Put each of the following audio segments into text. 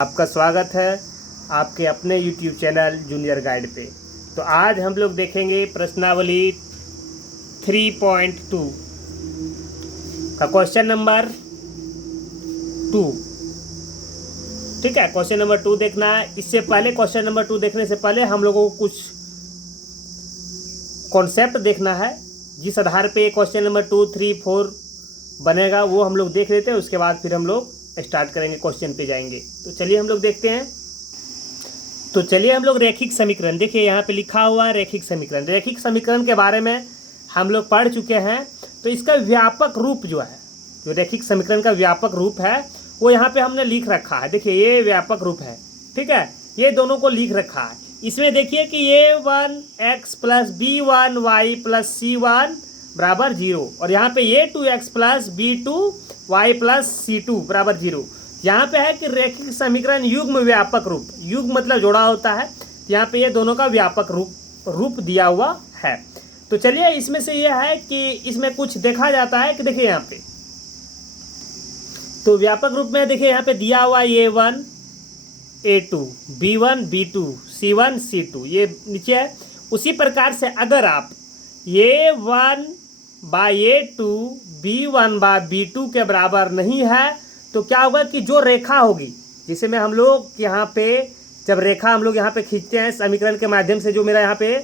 आपका स्वागत है आपके अपने YouTube चैनल जूनियर गाइड पे। तो आज हम लोग देखेंगे प्रश्नावली 3.2 का क्वेश्चन नंबर 2। ठीक है, क्वेश्चन नंबर 2 देखना है। इससे पहले क्वेश्चन नंबर 2 देखने से पहले हम लोगों को कुछ कॉन्सेप्ट देखना है, जिस आधार पे क्वेश्चन नंबर 2, 3, 4 बनेगा वो हम लोग देख लेते हैं। उसके बाद फिर हम लोग स्टार्ट करेंगे, क्वेश्चन पे जाएंगे। तो चलिए हम लोग देखते हैं। तो चलिए हम लोग रैखिक समीकरण, देखिए यहाँ पे लिखा हुआ है रैखिक समीकरण। रैखिक समीकरण के बारे में हम लोग पढ़ चुके हैं। तो इसका व्यापक रूप जो है, जो रैखिक समीकरण का व्यापक रूप है वो यहाँ पे हमने लिख रखा है। देखिए ये व्यापक रूप है, ठीक है, ये दोनों को लिख रखा है। इसमें देखिए कि a1x plus b1y plus c1 बराबर 0, और यहाँ पे a2x plus b2y plus c2 बराबर 0। यहाँ पे है कि रैखिक समीकरण युग्म व्यापक रूप, युग्म मतलब जोड़ा होता है, यहाँ पे ये दोनों का व्यापक रूप दिया हुआ है। तो चलिए इसमें से ये है कि इसमें कुछ देखा जाता है कि देखिए यहाँ पे तो व्यापक रूप में देखिए यहाँ पे दिया हुआ a1 a2 b1 b2 c1 c2 ये नीचे है। उसी प्रकार से अगर आप a1 by a2 b1 by b2 के बराबर नहीं है तो क्या होगा कि जो रेखा होगी, जिसे में हम लोग यहाँ पे जब रेखा हम लोग यहाँ पे खींचते हैं समीकरण के माध्यम से, जो मेरा यहाँ पे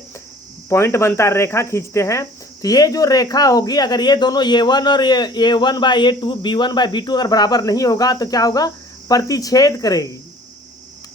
पॉइंट बनता है रेखा खींचते हैं, तो ये जो रेखा होगी अगर ये दोनों a1 और a1 by a2 b1 by b2 अगर बराबर नहीं होगा तो क्या होगा, प्रतिच्छेद करेगी।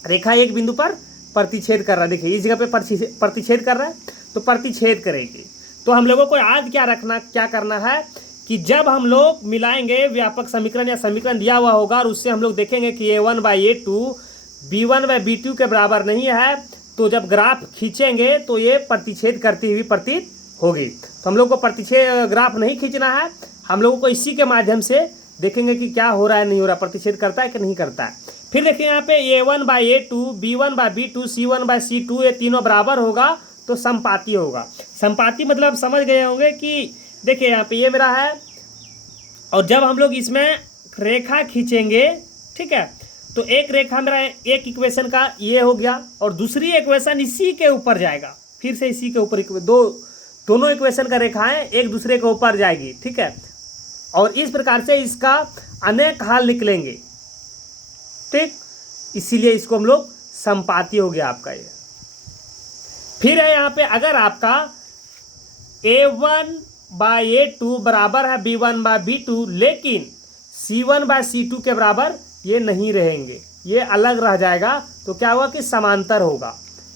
रेखा एक बिंदु पर प्रतिच्छेद कर रहा है, देखिए इस जगह पे प्रतिच्छेद कर रहा है तो प्रतिच्छेद करेगी। तो हम लोगों को आज क्या करना है कि जब हम लोग मिलाएंगे व्यापक समीकरण या समीकरण दिया हुआ होगा और उससे हम लोग देखेंगे कि a1 by a2 b1 by b2 के बराबर नहीं है, तो जब ग्राफ खींचेंगे तो ये प्रतिच्छेद करती हुई प्रतीत होगी। तो हम लोग को प्रतिच्छेद ग्राफ नहीं खींचना है, हम लोगों को इसी के माध्यम से देखेंगे कि क्या हो रहा है, नहीं हो रहा, प्रतिच्छेद करता है कि नहीं करता है। फिर देखिए यहाँ पे a1 by a2 b1 by b2 c1 by c2 ये तीनों बराबर होगा तो संपाती होगा। संपाती मतलब समझ गए होंगे कि देखिए यहाँ पे ये मेरा है, और जब हम लोग इसमें रेखा खींचेंगे, ठीक है, तो एक रेखा मेरा एक इक्वेशन का ये हो गया और दूसरी इक्वेशन इसी के ऊपर जाएगा, फिर से इसी के ऊपर दोनों इक्वेशन का रेखाएं एक दूसरे के ऊपर जाएगी, ठीक है, और इस प्रकार से इसका अनेक हल निकलेंगे, ठीक, इसीलिए इसको हम लोग संपाती हो गया आपका ये। फिर है यहाँ पे अगर आपका a1 बाई a2 बराबर है b1 बाई b2, लेकिन c1 बाई c2 के बराबर ये नहीं रहेंगे, ये अलग रह जाएगा, तो क्या होगा कि समांतर होगा।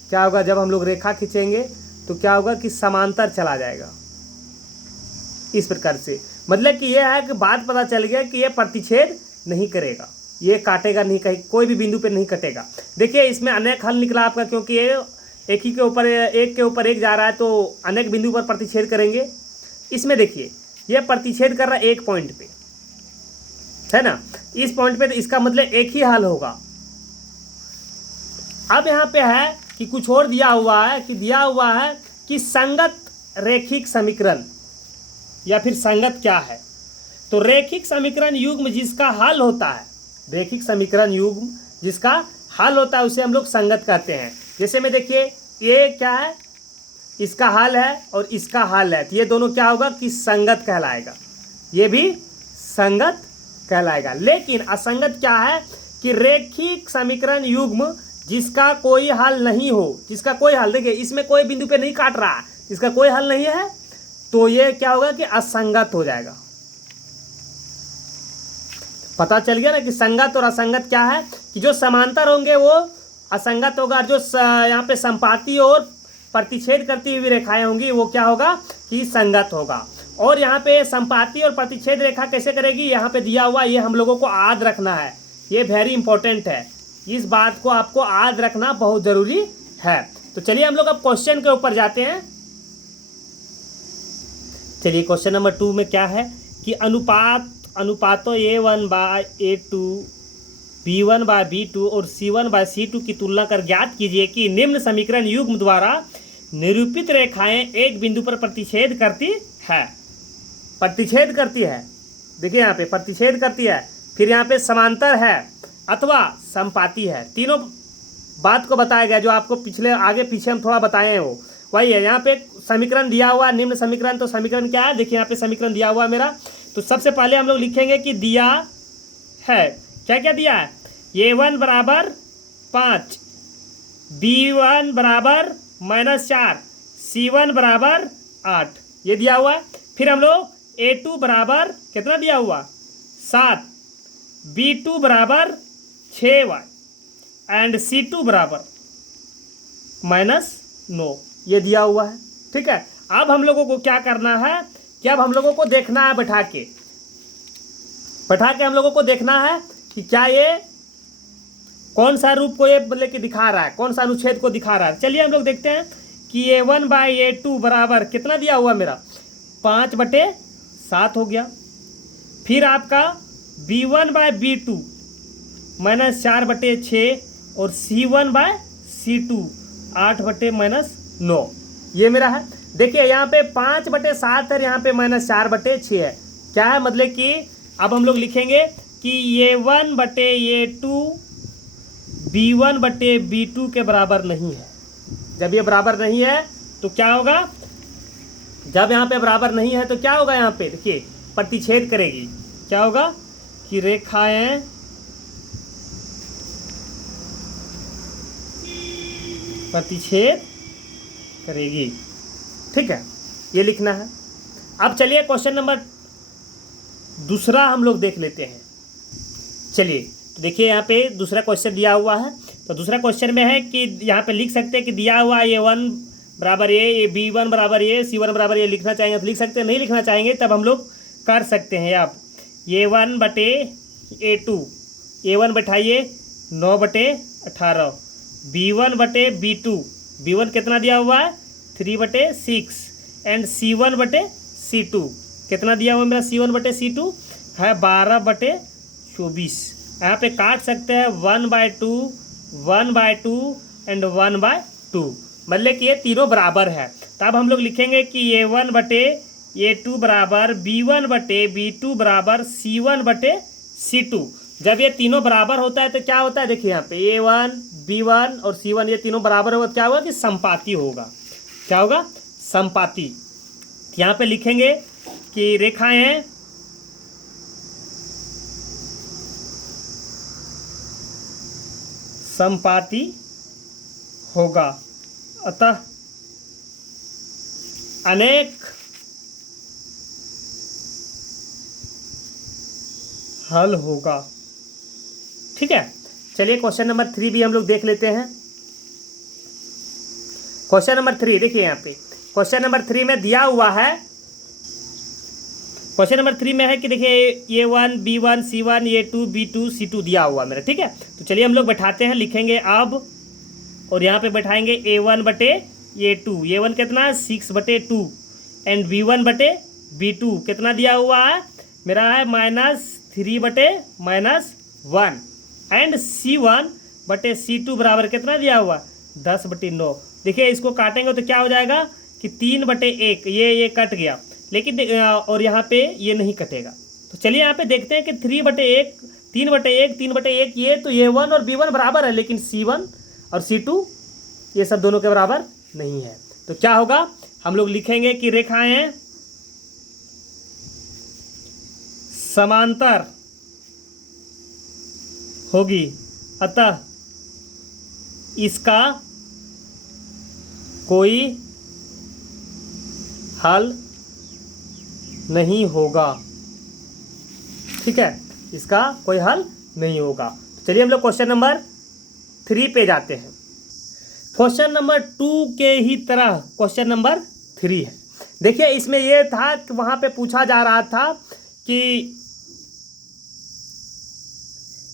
क्या होगा जब हम लोग रेखा खींचेंगे तो क्या होगा कि समांतर चला जाएगा। इस प्रकार से मतलब कि ये है कि बात पता चल गया कि ये प्रतिच्छेद नहीं करेगा, ये काटेगा नहीं, कहीं कोई भी बिंदु पे नहीं कटेगा। देखिए इसमें अनेक हल निकला आपका, क्योंकि ये एक के ऊपर एक जा रहा है तो अनेक बिंदु पर प्रतिच्छेद करेंगे। इसमें देखिए ये प्रतिच्छेद कर रहा है एक पॉइंट पे, है ना, इस पॉइंट पे, तो इसका मतलब एक ही हल होगा। अब यहाँ पे है कि कुछ और दिया हुआ है कि संगत रैखिक समीकरण या फिर संगत क्या है। तो रैखिक समीकरण युग्म जिसका हल होता है, रैखिक समीकरण युग्म जिसका हल होता है उसे हम लोग संगत कहते हैं। जैसे में देखिए ये क्या है, इसका हल है और इसका हल है, तो ये दोनों क्या होगा कि संगत कहलाएगा, ये भी संगत कहलाएगा। लेकिन असंगत क्या है कि रैखिक समीकरण युग्म जिसका कोई हल नहीं हो, जिसका कोई हल, देखिए इसमें कोई बिंदु पे नहीं काट रहा है, इसका कोई हल नहीं है, तो ये क्या होगा कि असंगत हो जाएगा। पता चल गया ना कि संगत और असंगत क्या है, कि जो समांतर होंगे वो असंगत होगा, जो यहाँ पे संपाती और प्रतिच्छेद करती हुई रेखाएं होंगी वो क्या होगा कि संगत होगा। और यहाँ पे संपाती और प्रतिच्छेद रेखा कैसे करेगी, यहाँ पे दिया हुआ, ये हम लोगों को याद रखना है, ये वेरी इंपॉर्टेंट है, इस बात को आपको याद रखना बहुत जरूरी है। तो चलिए हम लोग अब क्वेश्चन के ऊपर जाते हैं। चलिए क्वेश्चन नंबर 2 में क्या है कि अनुपातों a1 by a2 b1 by b2 और c1 बाई c2 की तुलना कर ज्ञात कीजिए कि निम्न समीकरण युग्म द्वारा निरूपित रेखाएं एक बिंदु पर प्रतिच्छेद करती है। देखिए यहाँ पे प्रतिच्छेद करती है, फिर यहाँ पे समांतर है, अथवा संपाती है। तीनों बात को बताया गया जो आपको पिछले आगे पीछे हम थोड़ा बताए हैं वो वही है। यहाँ पे समीकरण दिया हुआ निम्न समीकरण, तो समीकरण क्या है देखिए यहाँ पे समीकरण दिया हुआ है मेरा। तो सबसे पहले हम लोग लिखेंगे कि दिया है, क्या क्या दिया है, a1 बराबर 5, b1 बराबर -4, c1 बराबर 8, ये दिया हुआ है। फिर हम लोग a2 बराबर कितना दिया हुआ 7, b2 बराबर 6y एंड c2 बराबर -9, ये दिया हुआ है। ठीक है, अब हम लोगों को क्या करना है कि अब हम लोगों को देखना है बैठा के हम लोगों को देखना है कि क्या ये कौन सा रूप को ये मतलब कि दिखा रहा है, कौन सा अनुच्छेद को दिखा रहा है। चलिए हम लोग देखते हैं कि a1/a2 बराबर कितना दिया हुआ मेरा 5/7 हो गया। फिर आपका b1/b2 -4/6 और c1/c2 8/-9, ये मेरा है। देखिए यहाँ पे 5/7 है, यहाँ पे -4/6 है। क्या है मतलब कि अब हम लोग लिखेंगे कि a1/a2 b1/b2 के बराबर नहीं है। जब ये बराबर नहीं है तो क्या होगा, जब यहाँ पे बराबर नहीं है तो क्या होगा, यहाँ पे देखिए प्रतिच्छेद करेगी। क्या होगा कि रेखाएं प्रतिच्छेद करेगी। ठीक है, ये लिखना है। अब चलिए क्वेश्चन नंबर दूसरा हम लोग देख लेते हैं। चलिए तो देखिए यहाँ पे दूसरा क्वेश्चन दिया हुआ है। तो दूसरा क्वेश्चन में है कि यहाँ पे लिख सकते हैं कि दिया हुआ a1 बराबर a, b1 बराबर a, c1 बराबर a लिखना चाहेंगे तो लिख सकते हैं, नहीं लिखना चाहेंगे तब हम लोग कर सकते हैं। आप a1/a2, a1 बैठाइए 9/18, b1/b2, b1 कितना दिया हुआ है 3/6 एंड c1/c2 कितना दिया हुआ है मेरा c1/c2 है 12/24। यहाँ पे काट सकते हैं 1/2, 1/2 एंड 1/2, मतलब कि ये तीनों बराबर है। तब हम लोग लिखेंगे कि a1/a2 बराबर b1/b2 बराबर c1/c2। जब ये तीनों बराबर होता है तो क्या होता है, देखिए यहाँ पे a1, b1 और c1 ये तीनों बराबर होगा, क्या होगा कि संपाती होगा। क्या होगा, संपाती। यहाँ पे लिखेंगे कि रेखाएं संपाती होगा, अतः अनेक हल होगा। ठीक है, चलिए क्वेश्चन नंबर 3 भी हम लोग देख लेते हैं। क्वेश्चन नंबर 3 देखिए यहाँ पे क्वेश्चन नंबर 3 में दिया हुआ है, क्वेश्चन नंबर 3 में है कि देखिए a1, b1, c1, a2, b2, c2 दिया हुआ मेरा। ठीक है, तो चलिए हम लोग बैठाते हैं, लिखेंगे अब और यहाँ पे बैठाएंगे a1/a2, a1 कितना 6/2 एंड b1/b2 कितना दिया हुआ है मेरा है -3/-1 एंड c1/c2 बराबर कितना दिया हुआ 10/9। देखिए इसको काटेंगे तो क्या हो जाएगा कि 3/1, ये कट गया, लेकिन और यहाँ पे ये नहीं कटेगा। तो चलिए यहाँ पे देखते हैं कि 3/1, 3/1 ये तो a1 और b1 बराबर है, लेकिन c1 और c2 ये सब दोनों के बराबर नहीं है। तो क्या होगा, हम लोग लिखेंगे कि रेखाएं समांतर होगी, अतः इसका कोई हल नहीं होगा। ठीक है, इसका कोई हल नहीं होगा। चलिए हम लोग क्वेश्चन नंबर 3 पे जाते हैं। क्वेश्चन नंबर 2 के ही तरह क्वेश्चन नंबर 3 है। देखिए इसमें यह था कि वहाँ पे पूछा जा रहा था कि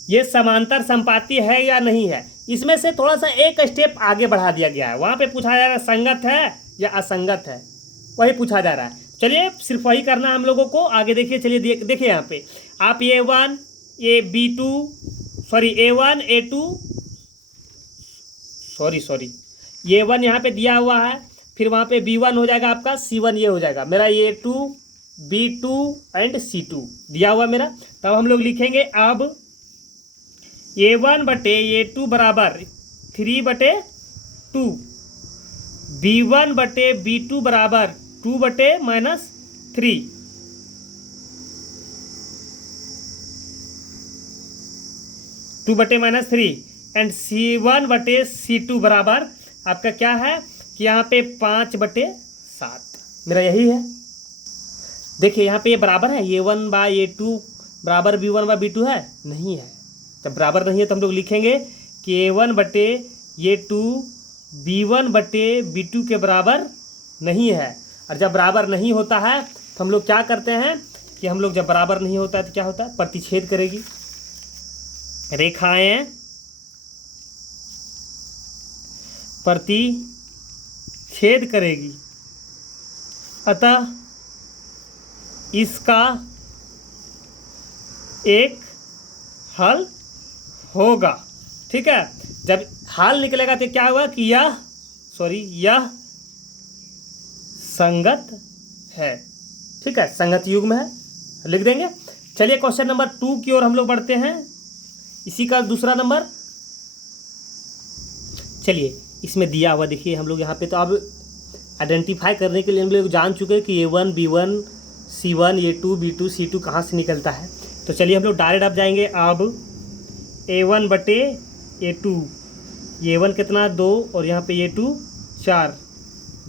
ये समांतर संपाती है या नहीं है। इसमें से थोड़ा सा एक स्टेप आगे बढ़ा दिया गया है। वहाँ पे पूछा जा रहा है संगत है या असंगत है, वही पूछा जा रहा है। चलिए सिर्फ वही करना है हम लोगों को। आगे देखिए, चलिए देखिए यहाँ पे आप a1, a1, a2 a1 यहाँ पे दिया हुआ है, फिर वहाँ पे b1 हो जाएगा आपका, c1 ये हो जाएगा मेरा a2, b2 एंड c2 दिया हुआ मेरा। तब हम लोग लिखेंगे अब A1 बटे A2 बराबर 3/2, B1 बटे B2 बराबर 2/-3, एंड C1 बटे C2 बराबर आपका क्या है कि यहाँ पे 5/7। मेरा यही है। देखिए यहाँ पे ये बराबर है, A1/A2 बराबर B1/B2 है, नहीं है। जब बराबर नहीं है तो हम लोग लिखेंगे कि A1 बटे A2 B1/B2 के बराबर नहीं है। और जब बराबर नहीं होता है तो हम लोग क्या करते हैं कि हम लोग जब बराबर नहीं होता है तो क्या होता है, प्रतिच्छेद करेगी, रेखाएं प्रतिच्छेद करेगी, अतः इसका एक हल होगा। ठीक है, जब हल निकलेगा तो क्या होगा कि यह संगत है। ठीक है, संगत युग्म है, लिख देंगे। चलिए क्वेश्चन नंबर 2 की ओर हम लोग बढ़ते हैं, इसी का दूसरा नंबर। चलिए इसमें दिया हुआ देखिए हम लोग यहाँ पे, तो अब आइडेंटिफाई करने के लिए हम लोग जान चुके हैं कि A1 B1 C1 A2 B2 C2 कहाँ से निकलता है। तो चलिए हम लोग डायरेक्ट अब जाएंगे। अब A1 बटे A2, A1 कितना 2 और यहाँ पे A2 4,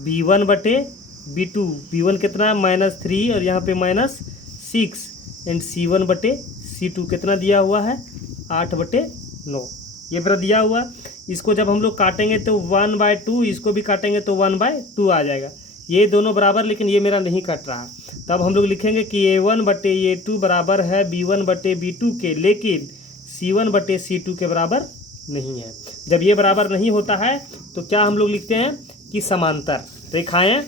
B1 बटे B2, B1 कितना -3 और यहाँ पे -6, एंड C1 बटे C2 कितना दिया हुआ है 8/9, ये मेरा दिया हुआ। इसको जब हम लोग काटेंगे तो 1/2, इसको भी काटेंगे तो 1/2 आ जाएगा। ये दोनों बराबर, लेकिन ये मेरा नहीं कट रहा। तब हम लोग लिखेंगे कि A1 बटे A2 बराबर है B1 बटे B2 के, लेकिन C1 बटे C2 के बराबर नहीं है। जब ये बराबर नहीं होता है तो क्या हम लोग लिखते हैं कि समांतर रेखाएं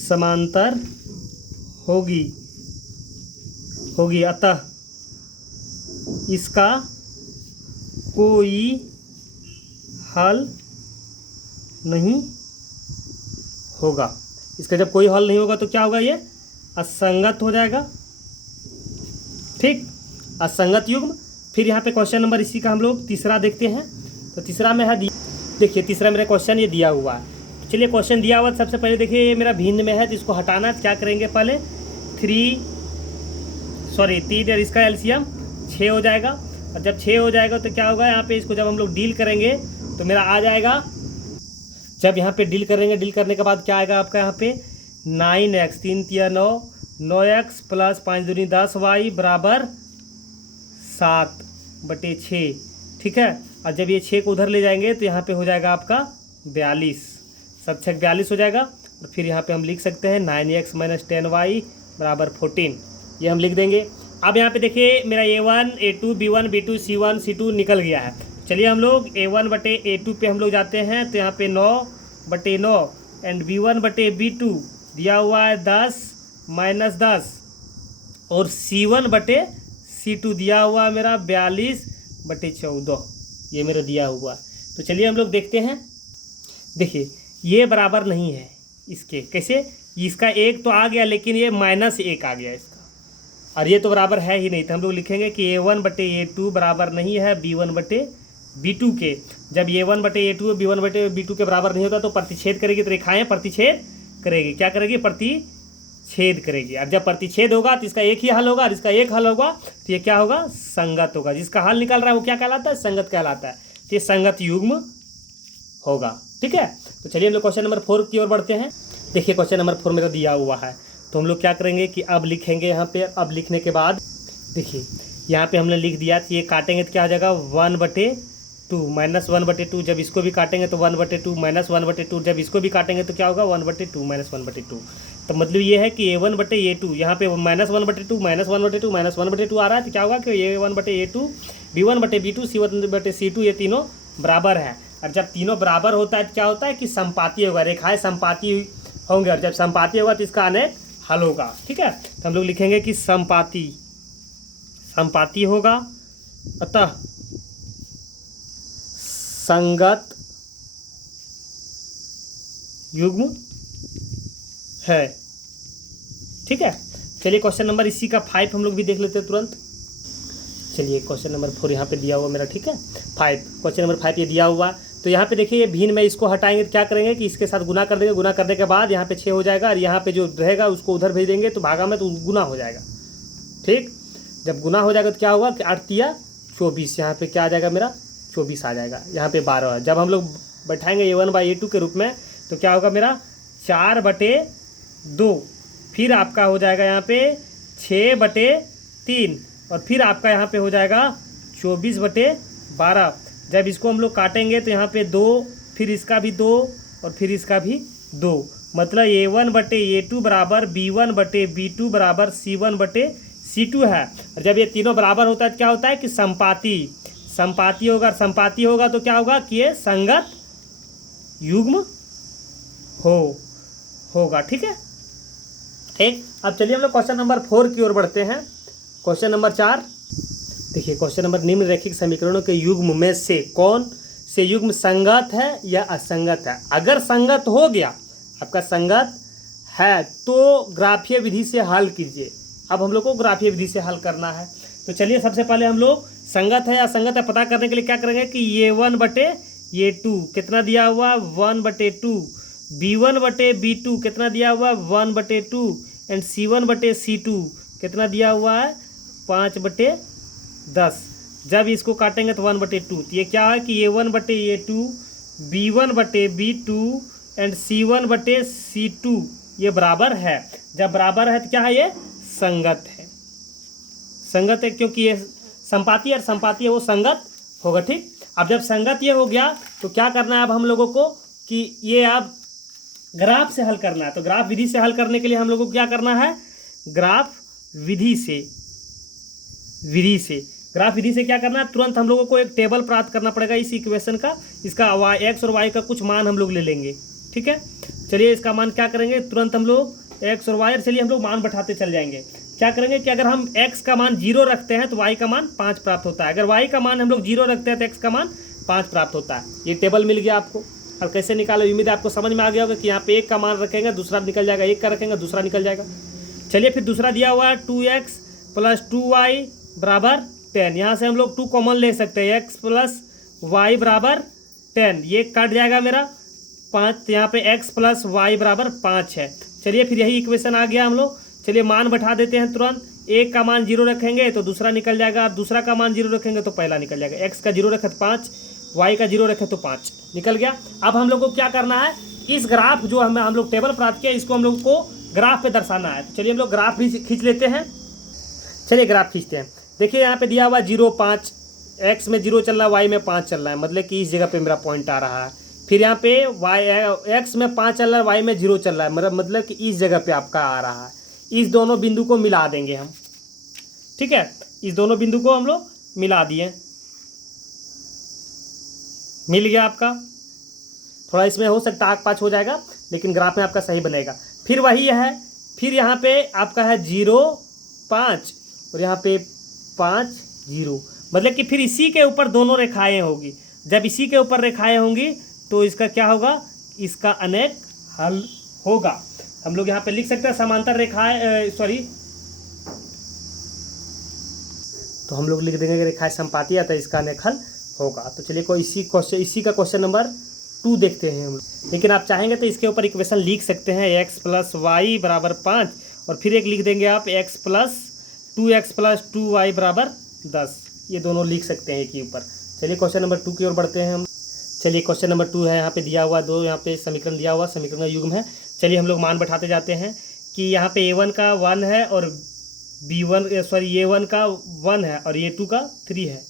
समांतर होगी, अतः इसका कोई हल नहीं होगा। इसका जब कोई हल नहीं होगा तो क्या होगा, ये असंगत हो जाएगा। ठीक, असंगत युग्म। फिर यहाँ पे क्वेश्चन नंबर इसी का हम लोग तीसरा देखते हैं। तो तीसरा में है, देखिए तीसरा मेरा क्वेश्चन ये दिया हुआ है। चलिए क्वेश्चन दिया हुआ, सबसे पहले देखिए ये मेरा भिन्न में है तो इसको हटाना क्या करेंगे, पहले 3 और इसका एलसीएम 6 हो जाएगा। और जब 6 हो जाएगा तो क्या होगा, यहाँ पे इसको जब हम लोग डील करेंगे तो मेरा आ जाएगा, जब यहाँ पे डील करेंगे, डील करने के बाद क्या आएगा आपका यहाँ पे 9x 3 × 9, 9x + 5 दूनी 10y बराबर 7/6। ठीक है, और जब ये 6 को उधर ले जाएंगे तो यहाँ पे हो जाएगा आपका 42, 7×6 42 हो जाएगा। और फिर यहाँ पे हम लिख सकते हैं 9x - 10y बराबर 14, ये हम लिख देंगे। अब यहाँ पे देखिए मेरा A1 A2 B1 B2 C1 C2 निकल गया है। चलिए हम लोग A1 बटे A2 पे हम लोग जाते हैं, तो यहाँ पे 9/9 एंड B1 बटे B2 दिया हुआ है 10 - 10, और C1 बटे C2 दिया हुआ है मेरा 42/14, ये मेरा दिया हुआ। तो चलिए हम लोग देखते हैं। देखिए ये बराबर नहीं है इसके, कैसे, इसका 1 तो आ गया लेकिन ये -1 आ गया इसका, और ये तो बराबर है ही नहीं। तो हम लोग लिखेंगे कि A1 बटे A2 बराबर नहीं है B1 बटे B2 के। जब A1 बटे A2 B1 बटे B2 के बराबर नहीं होता तो प्रतिच्छेद करेगी, तो रेखाएं प्रतिच्छेद करेगी। क्या करेगी, प्रतिच्छेद करेगी। और जब प्रतिच्छेद होगा तो इसका एक ही हल होगा, और इसका एक हल होगा तो ये क्या होगा, संगत होगा। जिसका हल निकल रहा है वो क्या कहलाता है, संगत कहलाता है। तो ये संगत युग्म होगा। ठीक है, तो चलिए हम लोग क्वेश्चन नंबर 4 की ओर बढ़ते हैं। देखिए क्वेश्चन नंबर 4 मेरा दिया हुआ है, तो हम लोग क्या करेंगे कि अब लिखेंगे यहाँ पे। अब लिखने के बाद देखिए यहाँ पे हमने लिख दिया, तो ये काटेंगे तो क्या हो जाएगा 1/2 -1/2। जब इसको भी काटेंगे तो 1/2 -1/2। जब इसको भी काटेंगे तो क्या होगा 1/2 -1/2। तो मतलब ये है कि A1 बटे A2, यहाँ पे -1/2 -1/2 -1/2 आ रहा है, तो क्या होगा कि A1 बटे A2 B1 बटे B2 C1 बटे C2 ये तीनों बराबर है। और जब तीनों बराबर होता है तो क्या होता है कि संपाती होगा, रेखाएं संपाती होंगे, और जब संपाती होगा तो इसका अनेक हल होगा। ठीक है, तो हम लोग लिखेंगे कि संपाती होगा, अतः संगत युग्म है। ठीक है, चलिए क्वेश्चन नंबर इसी का 5 हम लोग भी देख लेते हैं तुरंत। चलिए क्वेश्चन नंबर 4 यहाँ पे दिया हुआ मेरा, ठीक है। 5 क्वेश्चन नंबर 5 ये दिया हुआ। तो यहाँ पे देखिए ये भिन्न में इसको हटाएंगे तो क्या करेंगे कि इसके साथ गुना कर देंगे, गुना करने के बाद यहाँ पे 6 हो जाएगा और यहाँ पे जो रहेगा उसको उधर भेज देंगे तो भागा में तो गुना हो जाएगा, ठीक। जब गुना हो जाएगा तो क्या होगा कि 8 या 24, यहाँ पे क्या आ जाएगा मेरा 24 आ जाएगा, यहाँ पे 12 है। जब हम लोग बैठाएंगे A1/A2 के रूप में तो क्या होगा मेरा 4/2, फिर आपका हो जाएगा यहाँ पे 6/3 और फिर आपका यहाँ पे हो जाएगा 24/12। जब इसको हम लोग काटेंगे तो यहाँ पे 2, फिर इसका भी 2 और फिर इसका भी 2, मतलब A1/A2 बराबर B1/B2 बराबर C1/C2 है। और जब ये तीनों बराबर होता है तो क्या होता है कि संपाती होगा। संपाती होगा तो क्या होगा कि ये संगत युग्म होगा, ठीक है, ठीक। अब चलिए हम लोग क्वेश्चन नंबर 4 की ओर बढ़ते हैं। क्वेश्चन नंबर 4 देखिए, क्वेश्चन नंबर निम्नलिखित समीकरणों के युग्म में से कौन से युग्म संगत है या असंगत है। अगर संगत हो गया, आपका संगत है तो ग्राफीय विधि से हल कीजिए। अब हम लोग को ग्राफीय विधि से हल करना है। तो चलिए सबसे पहले हम लोग संगत है या असंगत है पता करने के लिए क्या करेंगे कि A1/A2 कितना दिया हुआ 1/2, B1/B2 कितना दिया हुआ 1/2 एंड C1/C2 कितना दिया हुआ है 5/10। जब इसको काटेंगे तो 1/2, तो ये क्या है कि A1/A2 B1/B2 एंड C1/C2 ये बराबर है। जब बराबर है तो क्या है ये संगत है। संगत है क्योंकि ये संपाती और संपाती है वो संगत होगा, ठीक। अब जब संगत ये हो गया तो क्या करना है अब हम लोगों को कि ये अब ग्राफ से हल करना है। तो ग्राफ विधि से हल करने के लिए हम लोगों को क्या करना है, ग्राफ विधि से क्या करना है, तुरंत हम लोगों को एक टेबल प्राप्त करना पड़ेगा इस इक्वेशन का। इसका x और y का कुछ मान हम लोग ले लेंगे, ठीक है। चलिए इसका मान क्या करेंगे, तुरंत हम लोग x और y, और चलिए हम लोग मान बैठाते चल जाएंगे। क्या करेंगे कि अगर हम x का मान 0 रखते हैं तो y का मान 5 प्राप्त होता है। अगर y का मान हम लोग 0 रखते हैं तो x का मान 5 प्राप्त होता है। ये टेबल मिल गया आपको। और कैसे निकालो, उम्मीद है आपको समझ में आ गया होगा कि यहाँ पे 1 का मान रखेंगे दूसरा निकल जाएगा, 1 का रखेंगे दूसरा निकल जाएगा। चलिए फिर दूसरा दिया हुआ है 2x + 2y बराबर 10। यहाँ से हम लोग 2 कॉमन ले सकते हैं, x + y बराबर 10, ये कट जाएगा मेरा 5। यहाँ पे x + y बराबर 5 है। चलिए फिर यही इक्वेशन आ गया हम लोग। चलिए मान बैठा देते हैं तुरंत। 1 का मान 0 रखेंगे तो दूसरा निकल जाएगा, दूसरा का मान 0 रखेंगे तो पहला निकल जाएगा। x का 0 रखे तो 5, y का 0 रखे तो 5 निकल गया। अब हम लोग को क्या करना है, इस ग्राफ जो हम लोग टेबल प्राप्त किया इसको हम लोग को ग्राफ पे दर्शाना है। तो चलिए हम लोग ग्राफ भी खींच लेते हैं। चलिए ग्राफ खींचते हैं। देखिए यहाँ पे दिया हुआ 0, 5, x में 0 चल रहा है, y में 5 चल रहा है, मतलब कि इस जगह पे मेरा पॉइंट आ रहा है। फिर यहाँ पे x में 5 चल रहा है, y में 0 चल रहा है, मतलब कि इस जगह पे आपका आ रहा है। इस दोनों बिंदु को मिला देंगे हम, ठीक है। इस दोनों बिंदु को हम लोग मिला दिए, मिल गया आपका। थोड़ा इसमें हो सकता है आग पाँच हो जाएगा, लेकिन ग्राफ में आपका सही बनेगा। फिर वही है, फिर यहाँ पे आपका है 0, 5 और यहाँ पे 5, 0, मतलब कि फिर इसी के ऊपर दोनों रेखाएं होगी। जब इसी के ऊपर रेखाएं होंगी तो इसका क्या होगा, इसका अनेक हल होगा। हम लोग यहाँ पे लिख सकते हैं समांतर रेखाएं, तो हम लोग लिख देंगे कि रेखाएं संपाती है तो इसका अनेक हल होगा। तो चलिए कोई इसी का क्वेश्चन नंबर 2 देखते हैं हम लोग। लेकिन आप चाहेंगे तो इसके ऊपर इक्वेशन लिख सकते हैं, x + y बराबर 5 और फिर एक लिख देंगे आप x + 2x + 2y बराबर 10। ये दोनों लिख सकते हैं एक ही ऊपर। चलिए क्वेश्चन नंबर 2 की ओर बढ़ते हैं हम। चलिए क्वेश्चन नंबर 2 है, यहाँ पे दिया हुआ 2, यहाँ पे समीकरण दिया हुआ, समीकरण का युग्म है। चलिए हम लोग मान बैठाते जाते हैं कि यहाँ पे A1 का 1 है और A1 का 1 है और A2 का 3 है,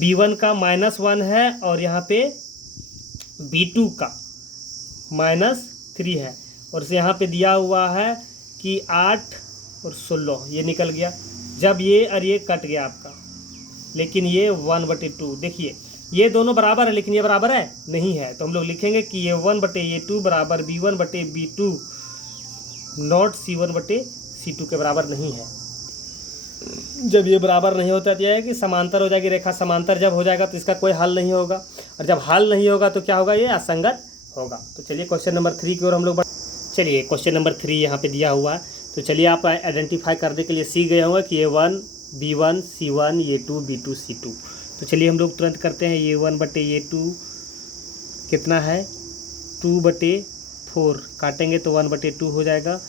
B1 का -1 है और यहाँ पे B2 का -3 है, और यहाँ पे दिया हुआ है कि 8 और 16 ये निकल गया। जब ये और ये कट गया आपका, लेकिन ये 1/2, देखिए ये दोनों बराबर है लेकिन ये बराबर है नहीं है, तो हम लोग लिखेंगे कि ये 1/A2 बराबर B1/B2 नॉट C1/C2 के बराबर नहीं है। जब ये बराबर नहीं होता तो यह है कि समांतर हो जाएगी रेखा। समांतर जब हो जाएगा तो इसका कोई हल नहीं होगा, और जब हल नहीं होगा तो क्या होगा, ये असंगत होगा। तो चलिए क्वेश्चन नंबर 3 की ओर हम लोग चलिए क्वेश्चन नंबर 3 यहाँ पे दिया हुआ है। तो चलिए आप आइडेंटिफाई करने के लिए सीख गए होंगे कि A1 B1 C1 A2 B2 C2। तो चलिए हम लोग तुरंत करते हैं। A1 बटे A2 कितना है 2/4, काटेंगे तो 1/2 हो जाएगा।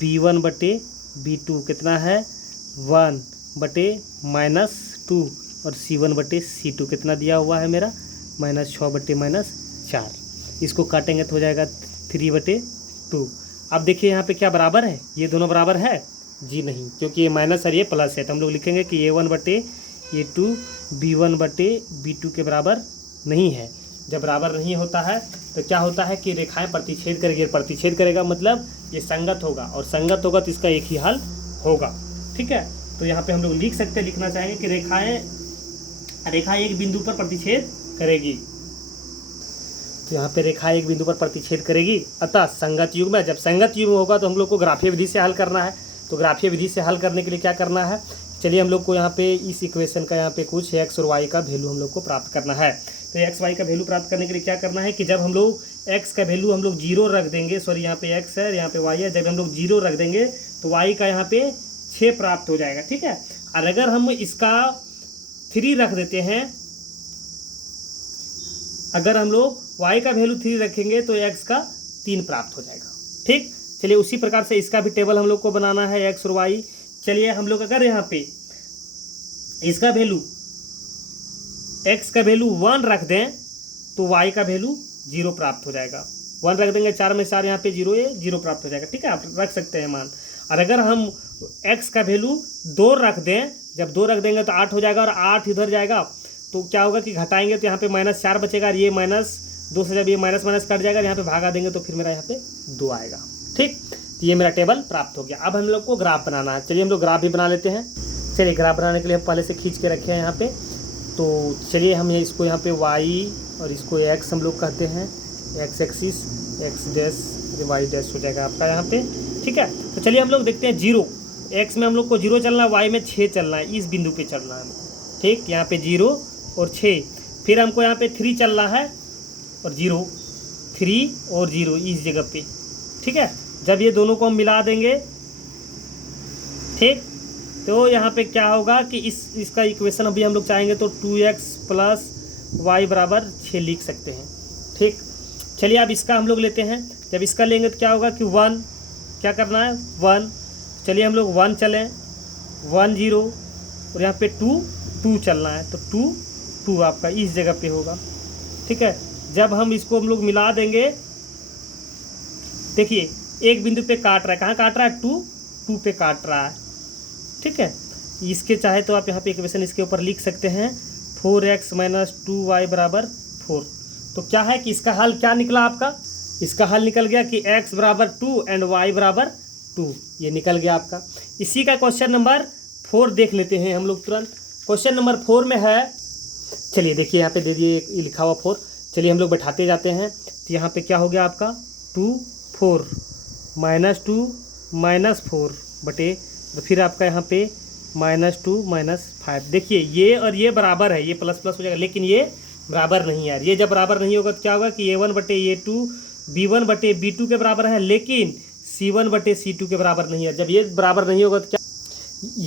B1 बटे B2 कितना है 1/-2 और C1 बटे C2 कितना दिया हुआ है मेरा -6/-4। इसको काटेंगे तो हो जाएगा 3/2। अब देखिए यहाँ पे क्या बराबर है, ये दोनों बराबर है जी नहीं, क्योंकि ये माइनस और ये प्लस है। तो हम लोग लिखेंगे कि A1 बटे A2 B1 बटे B2 के बराबर नहीं है। जब बराबर नहीं होता है तो क्या होता है कि रेखाएं प्रतिच्छेद करेगी, प्रतिच्छेद करेगा मतलब ये संगत होगा, और संगत होगा तो इसका एक ही हल होगा। ठीक है, तो यहाँ पे हम लोग लिख सकते हैं, लिखना चाहेंगे कि रेखा एक बिंदु पर प्रतिच्छेद करेगी। तो यहाँ पे रेखा एक बिंदु पर प्रतिच्छेद करेगी, अतः संगत युग्म है। जब संगत युग्म होगा तो हम लोग को ग्राफीय विधि से हल करना है। तो ग्राफीय विधि से हल करने के लिए क्या करना है, चलिए हम लोग को यहाँ पे इस इक्वेशन का यहाँ पे कुछ x और y का वैल्यू हम लोग को प्राप्त करना है। तो x y का वैल्यू प्राप्त करने के लिए क्या करना है कि जब हम लोग x का वैल्यू हम लोग 0 रख देंगे, सॉरी यहाँ पे x है यहाँ पे y है, जब हम लोग 0 रख देंगे तो y का यहाँ पे 6 प्राप्त हो जाएगा। ठीक है, और अगर हम इसका 3 रख देते हैं, अगर हम लोग y का वैल्यू 3 रखेंगे तो x का 3 प्राप्त हो जाएगा। ठीक, चलिए उसी प्रकार से इसका भी टेबल हम लोग को बनाना है x और y। चलिए हम लोग अगर यहाँ पे इसका वैल्यू x का वैल्यू 1 रख दें तो y का वैल्यू 0 प्राप्त हो जाएगा। 1 रख देंगे, 4 में 4 यहाँ पे 0 है, 0 प्राप्त हो जाएगा। ठीक है, आप रख सकते हैं मान। और अगर हम x का वैल्यू 2 रख दें, जब 2 रख देंगे तो 8 हो जाएगा, और 8 इधर जाएगा तो क्या होगा कि घटाएंगे तो यहाँ पे -4 बचेगा, और ये -2 से जब ये माइनस कट जाएगा, यहाँ पे भागा देंगे तो फिर मेरा यहाँ पे 2 आएगा। ठीक, तो ये मेरा टेबल प्राप्त हो गया। अब हम लोग को ग्राफ बनाना है। चलिए हम लोग ग्राफ भी बना लेते हैं। चलिए ग्राफ बनाने के लिए हम पहले से खींच के रखे हैं यहाँ पे। तो चलिए हम इसको यहाँ पे y और इसको x हम लोग कहते हैं, x axis, x dash y dash हो जाएगा आपका यहाँ पे। ठीक है, तो चलिए हम लोग देखते हैं 0, x में हम लोग को 0 चलना है, y में 6 चलना है, इस बिंदु पे चलना है। ठीक, यहाँ पे 0 और 6, फिर हमको यहाँ पे 3 चलना है और 0, 3 और 0 इस जगह पे। ठीक है, जब ये दोनों को हम मिला देंगे, ठीक, तो यहाँ पे क्या होगा कि इसका इक्वेशन अभी हम लोग चाहेंगे तो 2x + y = 6 लिख सकते हैं। ठीक, चलिए अब इसका हम लोग लेते हैं। जब इसका लेंगे तो क्या होगा कि 1, क्या करना है 1, चलिए हम लोग 1 चलें, 1 0 और यहाँ पे 2 चलना है, तो 2 आपका इस जगह पे होगा। ठीक है, जब हम इसको हम लोग मिला देंगे, देखिए एक बिंदु पे काट रहा है, कहाँ काट रहा है 2 पे काट रहा है। ठीक है, इसके चाहे तो आप यहाँ पे इक्वेशन इसके ऊपर लिख सकते हैं 4x - 2y = 4। तो क्या है कि इसका हल क्या निकला आपका, इसका हल निकल गया कि x = 2 एंड y = 2, ये निकल गया आपका। इसी का क्वेश्चन नंबर 4 देख लेते हैं हम लोग तुरंत। क्वेश्चन नंबर 4 में है, चलिए देखिए यहाँ पे दे दिए लिखा हुआ 4। चलिए हम लोग बैठाते जाते हैं। तो यहाँ पे क्या हो गया आपका 2 4 -2 -4 बटे, तो फिर आपका यहाँ पे -2 -5। देखिए ये और ये बराबर है, ये प्लस प्लस हो जाएगा, लेकिन ये बराबर नहीं है। ये जब बराबर नहीं होगा तो क्या होगा कि A1 बटे A2 B1 बटे B2 के बराबर है, लेकिन C1 बटे C2 के बराबर नहीं है। जब ये बराबर नहीं होगा तो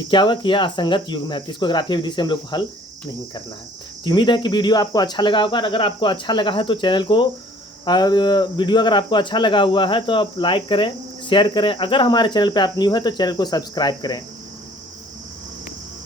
क्या होगा कि यह असंगत युग्म है। तो इसको ग्राफीय विधि से हम लोग को हल नहीं करना है। तो उम्मीद है कि वीडियो आपको अच्छा लगा होगा। अगर आपको अच्छा लगा है तो चैनल को वीडियो अगर आपको अच्छा लगा हुआ है तो आप लाइक करें, शेयर करें। अगर हमारे चैनल पे आप न्यू है तो चैनल को सब्सक्राइब करें।